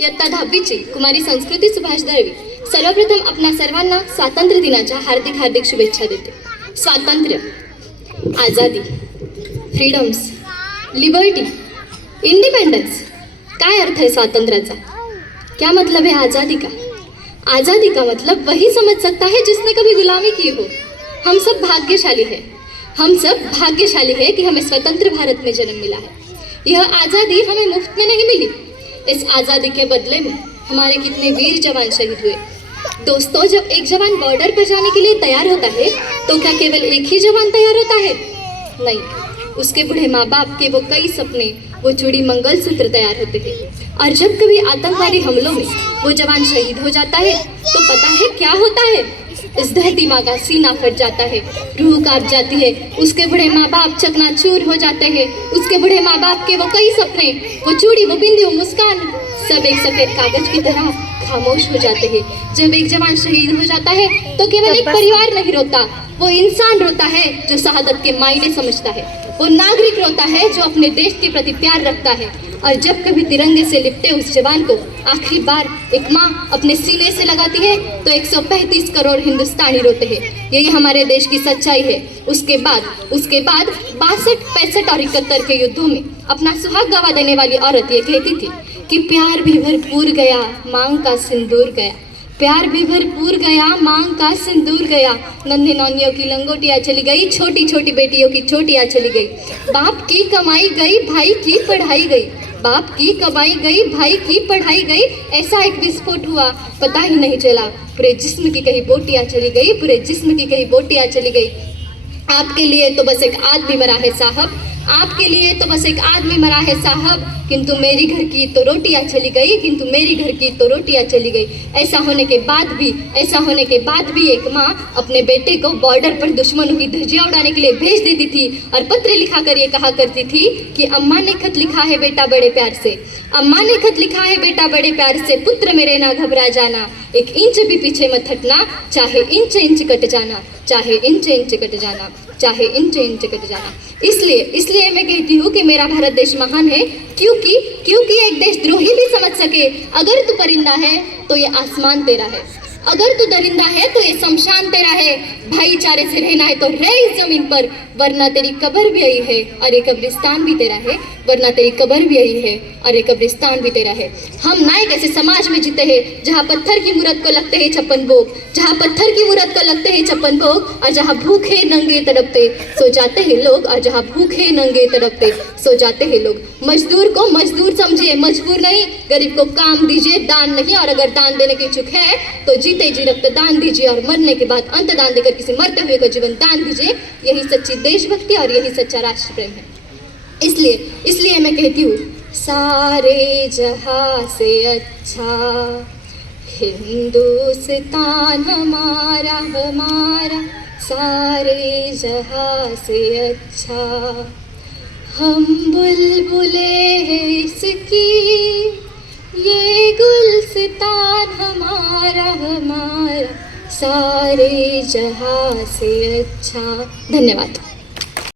इयत्ता 10वीची कुमारी संस्कृती सुभाष दळवी सर्वप्रथम आपणा सर्वांना स्वातंत्र्य दिनाच्या हार्दिक हार्दिक शुभेच्छा देते. स्वातंत्र्य, आझादी, फ्रीडम्स, लिबर्टी, इंडिपेंडेंस, काय अर्थ है स्वातंत्र्याचा? क्या मतलब है आज़ादी का? आज़ादी का मतलब वही समझ सकता है जिसने कभी गुलामी की हो. हम सब भाग्यशाली हैं. हम सब भाग्यशाली है कि हमें स्वतंत्र भारत में जन्म मिला है. यह आज़ादी हमें मुफ्त में नहीं मिली. इस आज़ादी के बदले में हमारे कितने वीर जवान शहीद हुए. दोस्तों, जब एक जवान बॉर्डर पर जाने के लिए तैयार होता है तो क्या केवल एक ही जवान तैयार होता है? नहीं, उसके बूढ़े माँ बाप के वो कई सपने, वो चूड़ी मंगलसूत्र तैयार होते हैं. और जब कभी आतंकवादी हमलों में वो जवान शहीद हो जाता है तो पता है क्या होता है? इस धरती माँ का सीना फट जाता है, रूह कांप जाती है. उसके बूढ़े माँ बाप चकनाचूर हो जाते हैं. उसके बूढ़े माँ बाप के वो कई सपने, वो चूड़ी, वो बिंदी, वो मुस्कान, सब एक सफेद कागज की तरह खामोश हो जाते हैं. जब एक जवान शहीद हो जाता है तो केवल एक परिवार नहीं रोता, वो इंसान रोता है जो शहादत के मायने समझता है. वो नागरिक रोता है जो अपने देश के प्रति प्यार रखता है. और जब कभी तिरंगे से लिपटे उस जवान को आखिरी बार एक माँ अपने सीने से लगाती है तो 135 करोड़ हिंदुस्तानी रोते हैं. यही हमारे देश की सच्चाई है. उसके बाद 62, 65 और 71 के युद्धों में अपना सुहाग गवा देने वाली औरत ये कहती थी कि प्यार भी भरपूर गया, मांग का सिंदूर गया. प्यार भी भरपूर गया, मांग का सिंदूर गया. नन्हे नौनियों की लंगोटियाँ चली गई, छोटी छोटी बेटियों की चोटियाँ चली गई. बाप की कमाई गई, भाई की पढ़ाई गई. बाप की कमाई गई, भाई की पढ़ाई गई. ऐसा एक विस्फोट हुआ, पता ही नहीं चला. पूरे जिस्म की कहीं बोटियाँ चली गई, पूरे जिस्म की कहीं बोटियाँ चली गई. आपके लिए तो बस एक आदमी मरा है साहब, आपके लिए तो बस एक आदमी मरा है साहब. किंतु मेरी घर की तो रोटियां चली गई, किंतु मेरी घर की तो रोटियां चली गई. ऐसा होने के बाद भी एक माँ अपने बेटे को बॉर्डर पर दुश्मनों की धज्जियां उड़ाने के लिए भेज देती थी और पत्र लिखाकर ये कहा करती थी कि अम्मा ने खत लिखा है बेटा बड़े प्यार से, अम्मा ने खत लिखा है बेटा बड़े प्यार से. पुत्र मेरे ना घबरा जाना, एक इंच भी पीछे मत हटना, चाहे इंच इंच कट जाना, चाहे इंच इंच कट जाना, चाहे इंच इंच कट जाना. इसलिए मैं कहती हूँ कि मेरा भारत देश महान है, क्योंकि एक देशद्रोही भी समझ सके अगर तू परिंदा है तो ये आसमान तेरा है, अगर तू दरिंदा है तो ये शमशान तेरा है. भाईचारे से रहना है तो रह इस जमीन पर, वरना तेरी कब्र भी यही है और ये कब्रिस्तान भी तेरा है, वरना तेरी कब्र भी यही है और ये कब्रिस्तान भी तेरा है. हम ना एक ऐसे समाज में जीते हैं जहाँ पत्थर की मूरत को लगते हैं 56 भोग, जहाँ पत्थर की मूरत को लगते हैं 56 भोग, और जहाँ भूखे नंगे तड़पते सो जाते हैं लोग, और जहाँ भूखे नंगे तड़पते सो जाते हैं लोग. मजदूर को मजदूर समझिए, मजबूर नहीं. गरीब को काम दीजिए, दान नहीं. और अगर दान देने की इच्छुक है तो जीते जी रक्त दान दीजिए और मरने के बाद अंत दान देकर किसी मरते हुए को जीवन दान दीजिए. यही सच्ची देशभक्ति और यही सच्चा राष्ट्र प्रेम है. इसलिए मैं कहती हूँ, सारे जहां से अच्छा हिंदुस्तान हमारा हमारा, सारे जहां से अच्छा. हम बुलबुले हैं इसकी, ये गुलस्तान हमारा हमारा, सारे जहां से अच्छा. धन्यवाद.